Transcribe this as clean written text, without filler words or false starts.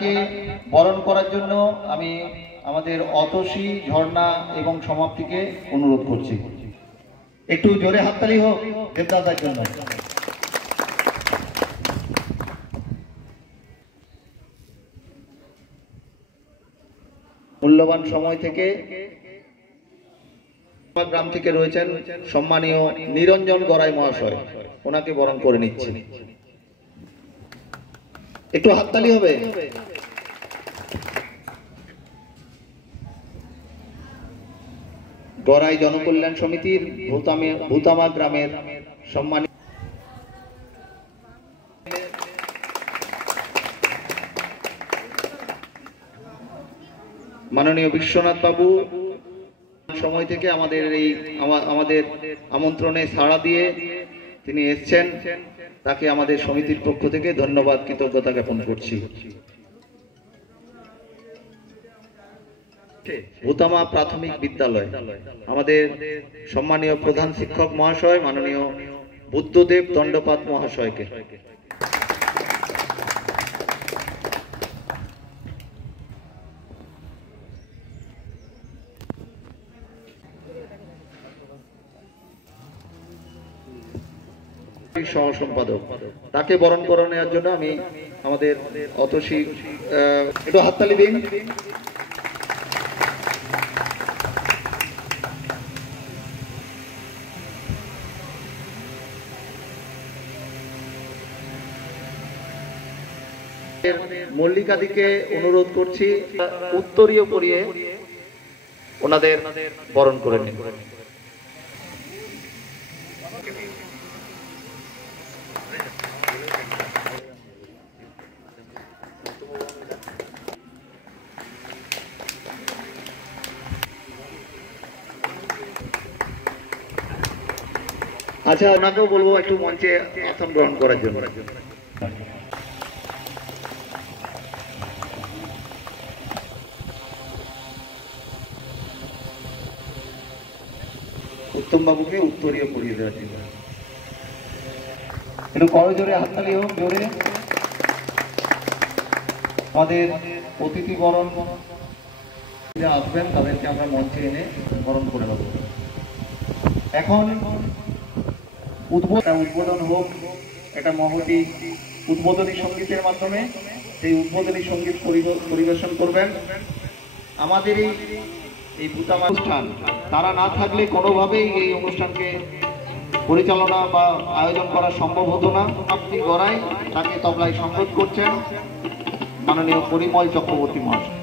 ওনাকে বরণ করার জন্য আমি আমাদের অতসী, ঝর্ণা এবং সমাপ্তিকে অনুরোধ করছি। একটু জোরে হাততালি হোক দেবদাদার জন্য। মূল্যবান সময় থেকে গ্রাম থেকে রয়েছেন সম্মানীয় নিরঞ্জন গড়াই মহাশয়, ওনাকে বরণ করে নিচ্ছি। একটু হাততালি হবে। গড়াই জনকল্যাণ সমিতির ভূতামা গ্রামের সম্মানীয় মাননীয় বিশ্বনাথ বাবু সময় থেকে আমাদের আমন্ত্রণে সাড়া দিয়ে তিনি এসেছেন, তাকে আমাদের সমিতির পক্ষ থেকে ধন্যবাদ, কৃতজ্ঞতা জ্ঞাপন করছি। ভূতামা প্রাথমিক বিদ্যালয় আমাদের সম্মানীয় প্রধান শিক্ষক মহাশয় মাননীয় বুদ্ধদেব দণ্ডপাত মহাশয়কে সহ সম্পাদক, তাকে বরণ করে নেওয়ার জন্য আমি আমাদের অতসী একটু হাততালি দিন। মল্লিকাদিকে অনুরোধ করছি উত্তরীয় পরিয়ে ওনাদের বরণ করে নিন। আচ্ছা, ওনাকেও বলবো একটু মঞ্চে আসন গ্রহণ করার জন্য। উত্তম বাবুকে উত্তরীয় পরিয়ে দেওয়ার জন্য একটু করো জোরে হাততালি হোক জোরে। আমাদের অতিথি বরণ আসবেন, তাদেরকে আমরা মঞ্চে এনে বরণ করে দেবো। এখন উদ্বোধন হোক একটা মহতি উদ্বোধনী সঙ্গীতের মাধ্যমে। সেই উদ্বোধনী সঙ্গীত পরিবেশন করবেন আমাদের এই ভূতামা অনুষ্ঠান। তারা না থাকলে কোনোভাবেই এই অনুষ্ঠানকে পরিচালনা বা আয়োজন করা সম্ভব হতো না। আপনি গড়াই তাকে তবলায় সংগত করছেন মাননীয় পরিমল চক্রবর্তী মহাশয়।